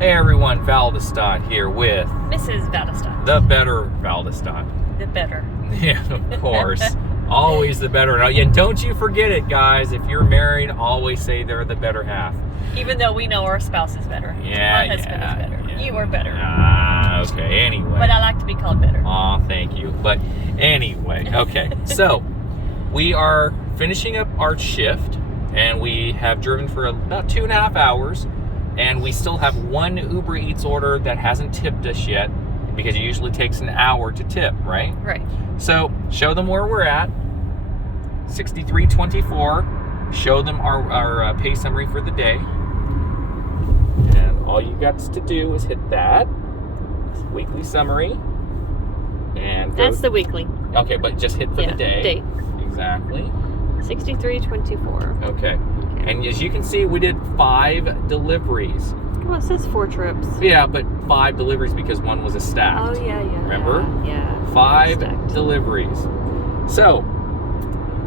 Hey everyone, Valdestad here with Mrs. Valdestad. the better Valdestad. The better. Yeah, of course. Always the better. And don't you forget it, guys. If you're married, always say they're the better half. Even though we know our spouse is better. Yeah, our husband is better. yeah. You are better. Okay, anyway. But I like to be called better. Aw, thank you. But anyway, okay. So, we are finishing up our shift, and we have driven for about 2.5 hours, and we still have one Uber Eats order that hasn't tipped us yet, because it usually takes an hour to tip, right? Right. So, show them where we're at. 63.24. Show them our pay summary for the day. And all you got to do is hit that. Weekly summary. And go. That's the weekly. Okay, but just hit for the day. Day. Exactly. 63.24. Okay. And as you can see, we did 5 deliveries. Well, it says 4 trips. Yeah, but 5 deliveries because one was a stacked. Oh, yeah. Remember? Yeah. 5 stacked. deliveries. So,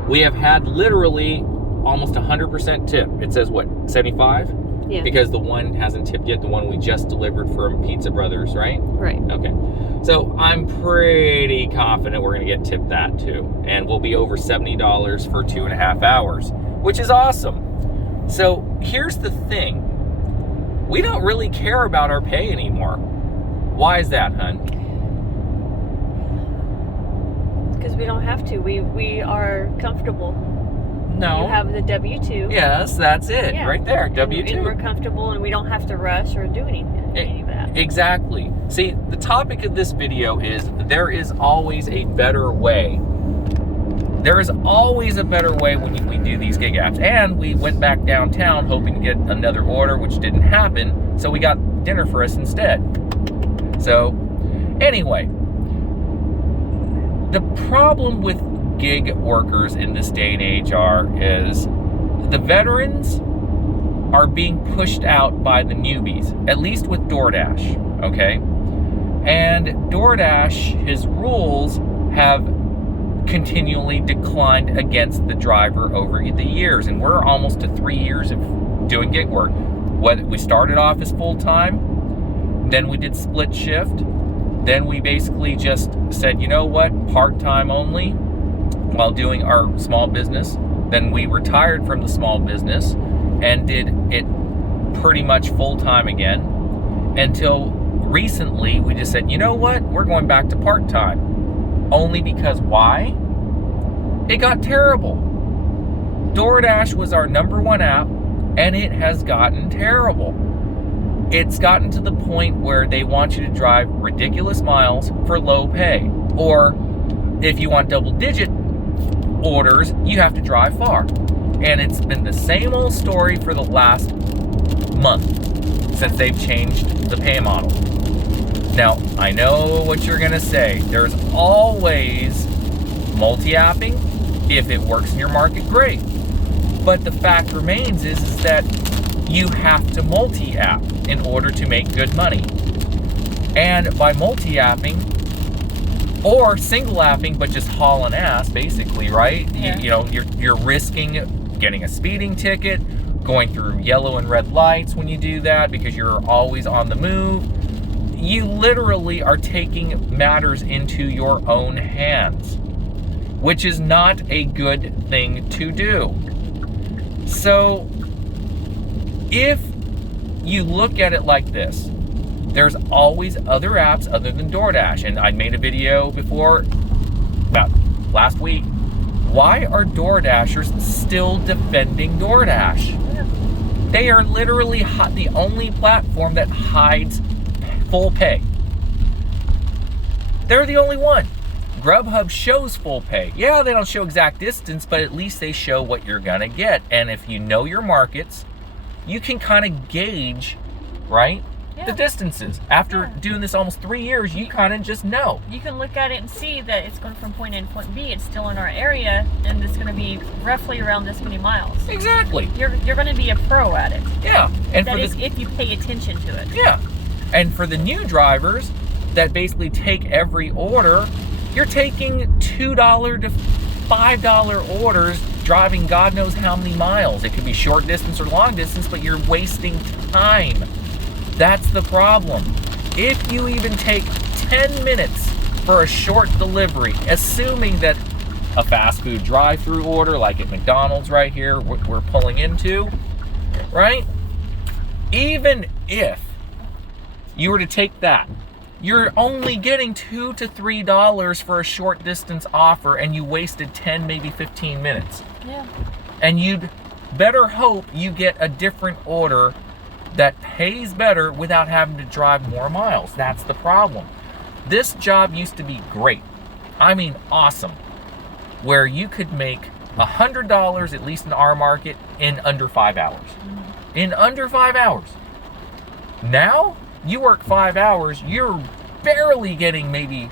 we have had literally almost 100% tip. It says what, 75? Yeah. Because the one hasn't tipped yet, the one we just delivered from Pizza Brothers, right? Right. Okay. So I'm pretty confident we're going to get tipped that too. And we'll be over $70 for 2.5 hours, which is awesome. So here's the thing. We don't really care about our pay anymore. Why is that, hun? Because we don't have to. We are comfortable. No. You have the W-2. Yes, that's it. Yeah. Right there, W-2. And we're comfortable, and we don't have to rush or do any of that. Exactly. See, the topic of this video is there is always a better way. There is always a better way when we do these gig apps. And we went back downtown hoping to get another order, which didn't happen. So we got dinner for us instead. So, anyway. The problem with gig workers in this day and age is the veterans are being pushed out by the newbies, at least with Doordash, okay? And Doordash, his rules have continually declined against the driver over the years, and we're almost to 3 years of doing gig work. We started off as full-time, then we did split shift, then we basically just said, you know what, part-time only while doing our small business. Then we retired from the small business and did it pretty much full-time again until recently we just said, you know what, we're going back to part-time. Only because why? It got terrible. DoorDash was our #1 app and it has gotten terrible. It's gotten to the point where they want you to drive ridiculous miles for low pay. Or if you want double-digit orders, you have to drive far. And it's been the same old story for the last month since they've changed the pay model. Now, I know what you're gonna say. There's always multi-apping. If it works in your market, great. But the fact remains is that you have to multi-app in order to make good money. And by multi-apping, or single-apping, but just hauling ass, basically, right? Yeah. You know, you're risking getting a speeding ticket, going through yellow and red lights when you do that because you're always on the move. You literally are taking matters into your own hands, which is not a good thing to do. So, if you look at it like this, there's always other apps other than DoorDash. And I made a video before, about last week. Why are DoorDashers still defending DoorDash? Yeah. They are literally the only platform that hides full pay. They're the only one. Grubhub shows full pay. Yeah, they don't show exact distance, but at least they show what you're gonna get. And if you know your markets, you can kind of gauge, right? Yeah. The distances. After doing this almost 3 years, you kind of just know. You can look at it and see that it's going from point A to point B. It's still in our area, and it's going to be roughly around this many miles. Exactly. You're going to be a pro at it. Yeah. And That is if you pay attention to it. Yeah. And for the new drivers that basically take every order, you're taking $2 to $5 orders, driving God knows how many miles. It could be short distance or long distance, but you're wasting time. That's the problem. If you even take 10 minutes for a short delivery, assuming that a fast food drive-through order like at McDonald's right here we're pulling into, right? Even if you were to take that, you're only getting $2 to $3 for a short distance offer, and you wasted 10, maybe 15 minutes. Yeah. And you'd better hope you get a different order that pays better without having to drive more miles. That's the problem. This job used to be great. I mean, awesome. Where you could make $100, at least in our market, in under 5 hours. Mm-hmm. In under 5 hours. Now, you work 5 hours, you're barely getting maybe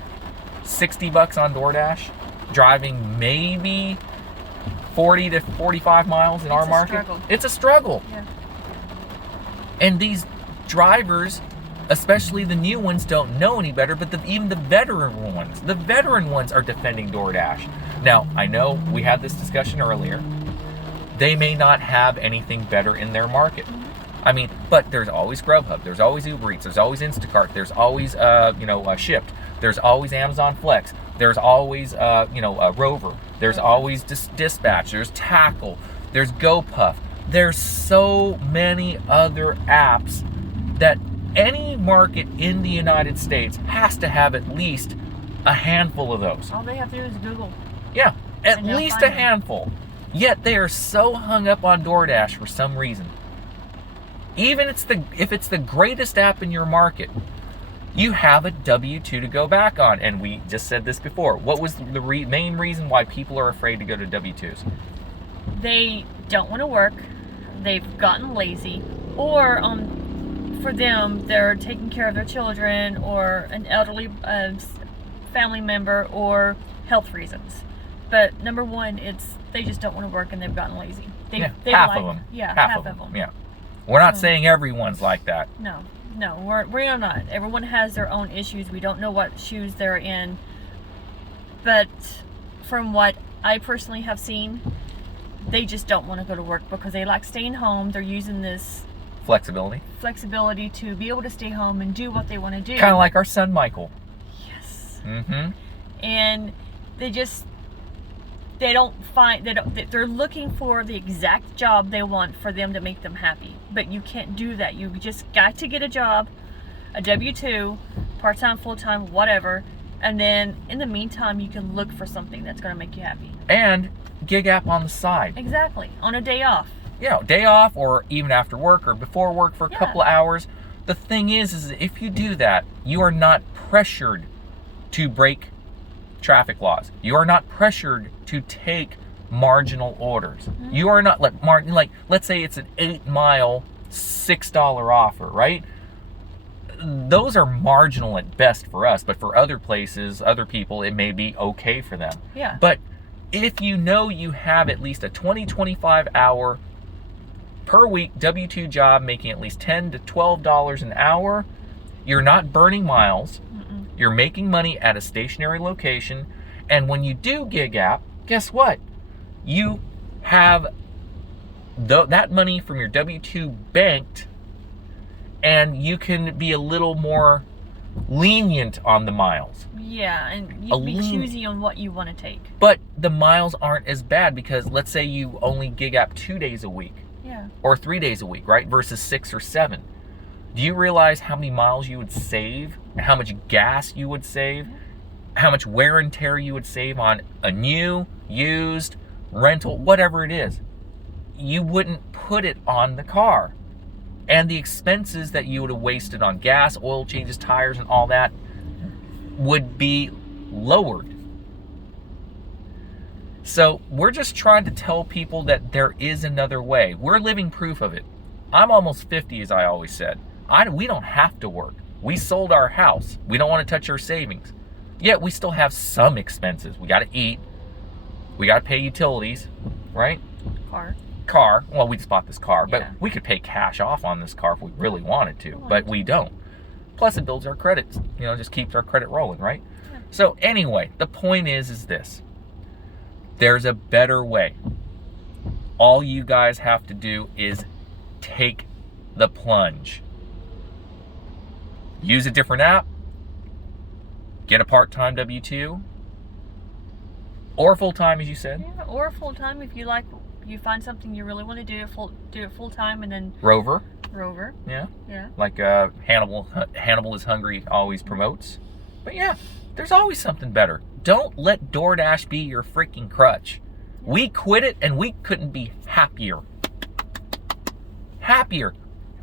$60 on Doordash, driving maybe 40 to 45 miles in our market. It's a struggle. Yeah. And these drivers, especially the new ones, don't know any better, but even the veteran ones are defending Doordash. Now, I know we had this discussion earlier. They may not have anything better in their market. I mean, but there's always Grubhub, there's always Uber Eats, there's always Instacart, there's always, Shipt, there's always Amazon Flex, there's always, Rover, there's always Dispatch, there's Tackle, there's GoPuff. There's so many other apps that any market in the United States has to have at least a handful of those. All they have to do is Google. Yeah, at least a handful. Yet they are so hung up on Doordash for some reason. Even if it's the greatest app in your market, you have a W-2 to go back on. And we just said this before. What was the main reason why people are afraid to go to W-2s? They don't want to work. They've gotten lazy. Or for them, they're taking care of their children or an elderly family member or health reasons. But number one, they just don't want to work and they've gotten lazy. Half of them. Yeah, half of them. Yeah. We're not saying everyone's like that. No, we're not. Everyone has their own issues. We don't know what shoes they're in. But from what I personally have seen, they just don't want to go to work because they like staying home. They're using this flexibility to be able to stay home and do what they want to do. Kind of like our son, Michael. Yes. Mm-hmm. And they're looking for the exact job they want for them to make them happy. But you can't do that. You just got to get a job, a W-2, part-time, full-time, whatever. And then in the meantime, you can look for something that's going to make you happy. And gig app on the side. Exactly. On a day off. Yeah, day off or even after work or before work for a couple of hours. The thing is if you do that, you are not pressured to break traffic laws. You are not pressured to take marginal orders. Mm-hmm. You are not like let's say it's an 8-mile $6 offer, right? Those are marginal at best for us, but for other places, other people, it may be okay for them. Yeah. But if you know you have at least a 20-25 hour per week W-2 job making at least $10 to $12 an hour, you're not burning miles. Mm-mm. You're making money at a stationary location. And when you do gig app, guess what? You have that money from your W-2 banked, and you can be a little more lenient on the miles. Yeah, and you can be choosy on what you want to take. But the miles aren't as bad because let's say you only gig app 2 days a week. Yeah. Or 3 days a week, right? Versus 6 or 7. Do you realize how many miles you would save? How much gas you would save? How much wear and tear you would save on a new, used, rental, whatever it is? You wouldn't put it on the car. And the expenses that you would have wasted on gas, oil changes, tires, and all that would be lowered. So we're just trying to tell people that there is another way. We're living proof of it. I'm almost 50, as I always said. We don't have to work. We sold our house. We don't want to touch our savings. Yet we still have some expenses. We got to eat. We got to pay utilities, right? Car. Well, we just bought this car, but we could pay cash off on this car if we really wanted to, but we don't. Plus it builds our credits, just keeps our credit rolling, right? Yeah. So anyway, the point is this. There's a better way. All you guys have to do is take the plunge. use a different app, get a part-time W-2, or full-time, as you said. Yeah, or full-time if you like, you find something you really want to do it full-time, and then Rover. Yeah. Like Hannibal is Hungry always promotes. But yeah, there's always something better. Don't let DoorDash be your freaking crutch. We quit it and we couldn't be happier.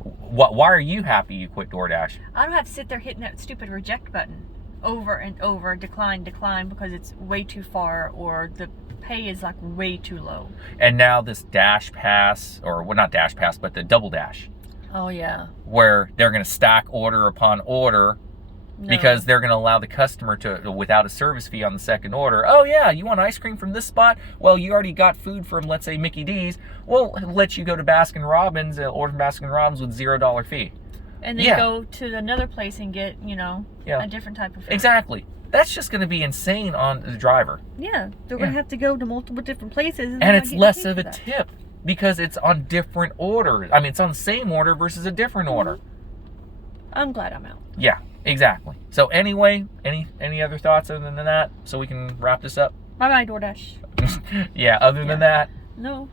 Why are you happy you quit DoorDash? I don't have to sit there hitting that stupid reject button over and over, decline, because it's way too far, or the pay is like way too low. And now this Dash Pass, or well, not Dash Pass, but the Double Dash. Oh yeah. Where they're going to stack order upon order. No. Because they're going to allow the customer to, without a service fee on the second order, oh yeah, you want ice cream from this spot? Well, you already got food from, let's say, Mickey D's. We'll let you go to Baskin Robbins and order from Baskin Robbins with $0 fee. And then go to another place and get, a different type of food. Exactly. That's just going to be insane on the driver. Yeah, they're going to have to go to multiple different places. And it's less of a tip because it's on different orders. I mean, it's on the same order versus a different order. I'm glad I'm out. Yeah. Exactly. So anyway, any other thoughts other than that, so we can wrap this up? Bye-bye, DoorDash. Yeah, other than that? No,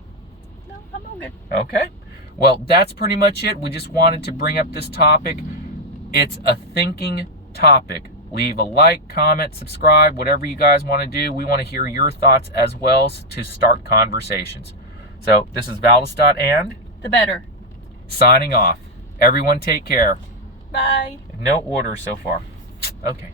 I'm all good. Okay. Well, that's pretty much it. We just wanted to bring up this topic. It's a thinking topic. Leave a like, comment, subscribe, whatever you guys want to do. We want to hear your thoughts as well to start conversations. So this is Valdestott and The Better signing off. Everyone take care. Bye. No orders so far. Okay.